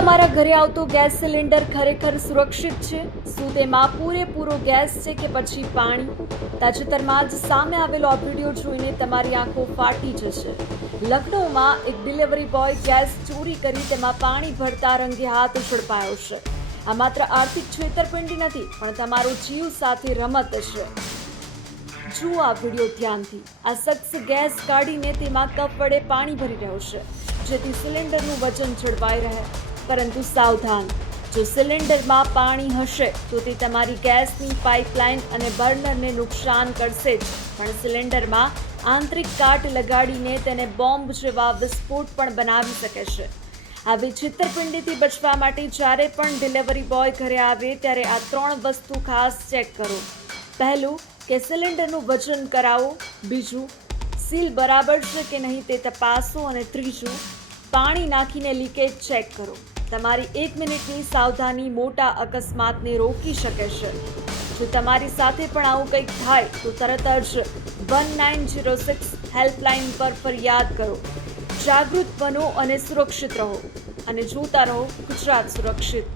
તમારા ઘરે આવતો ગેસ સિલિન્ડર ખરેખર સુરક્ષિત છે? શું તેમાં પૂરેપૂરો ગેસ છે કે પછી પાણી? તાજેતરમાં જ સામે આવેલો આ વિડીયો જોઈને તમારી આંખો ફાટી જશે. લખનૌમાં એક ડિલિવરી બોય ગેસ ચોરી કરી તેમાં પાણી ભરતા રંગે હાથ ઝડપાયો છે. આ માત્ર આર્થિક છેતરપિંડી નથી, પણ તમારો જીવ સાથે રમત છે. જુઓ આ વિડીયો ધ્યાનથી. આ શખ્સ ગેસ કાઢીને તેમાં કપ વડે પાણી ભરી રહ્યો છે, જેથી સિલિન્ડરનું વજન જળવાઈ રહે. પરંતુ સાવધાન, જો સિલિન્ડરમાં પાણી હશે તો તે તમારી ગેસની પાઇપલાઇન અને બર્નરને નુકસાન કરશે જ, પણ સિલિન્ડરમાં આંતરિક કાટ લગાડીને તેને બોમ્બ જેવા વિસ્ફોટ પણ બનાવી શકે છે. આવી છેતરપિંડીથી બચવા માટે જ્યારે પણ ડિલિવરી બોય ઘરે આવે ત્યારે આ 3 વસ્તુ ખાસ ચેક કરો. પહેલું, કે સિલિન્ડરનું વજન કરાવો. બીજું, સીલ બરાબર છે કે નહીં તે તપાસો. અને ત્રીજું, પાણી નાખીને લીકેજ ચેક કરો. તમારી 1 મિનિટની સાવધાની મોટા અકસ્માતને રોકી શકે છે. જો તમારી સાથે પણ આવું કંઈક થાય તો તરત જ 1906 હેલ્પલાઇન પર ફરિયાદ કરો. જાગૃત બનો અને સુરક્ષિત રહો. અને જોતા રહો ગુજરાત સુરક્ષિત.